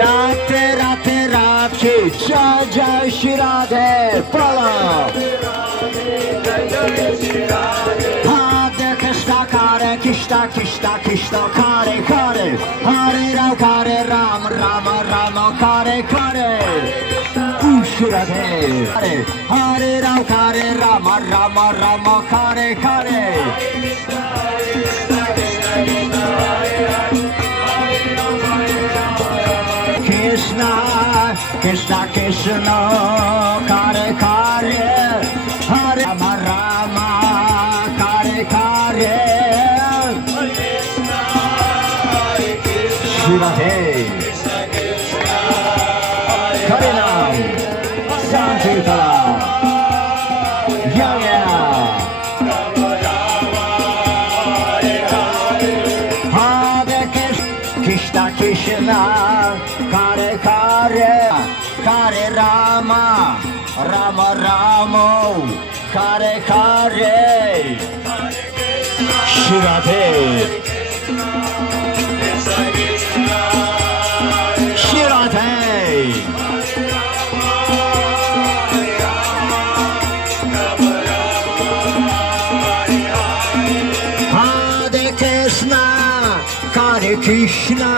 Radhe Radhe Radhe Jai Jai Shri Radhe Bolo Hare Krishna Hare Krishna Krishna Krishna Hare Hare Hare Ram Rama Rama Hare Hare Shri Radhe Hare Ram Hare Rama Rama Rama Hare Hare Krishna Krishna Krishna Hare Hare Hare Rama Rama Hare Hare Shri Radhe Hare Ram Sankirtana Yeah Hare Krishna Krishna Hare Hare Hare Rama Rama Rama Hare Hare Shri Radhe Shri Radhe Hare Krishna Hare Krishna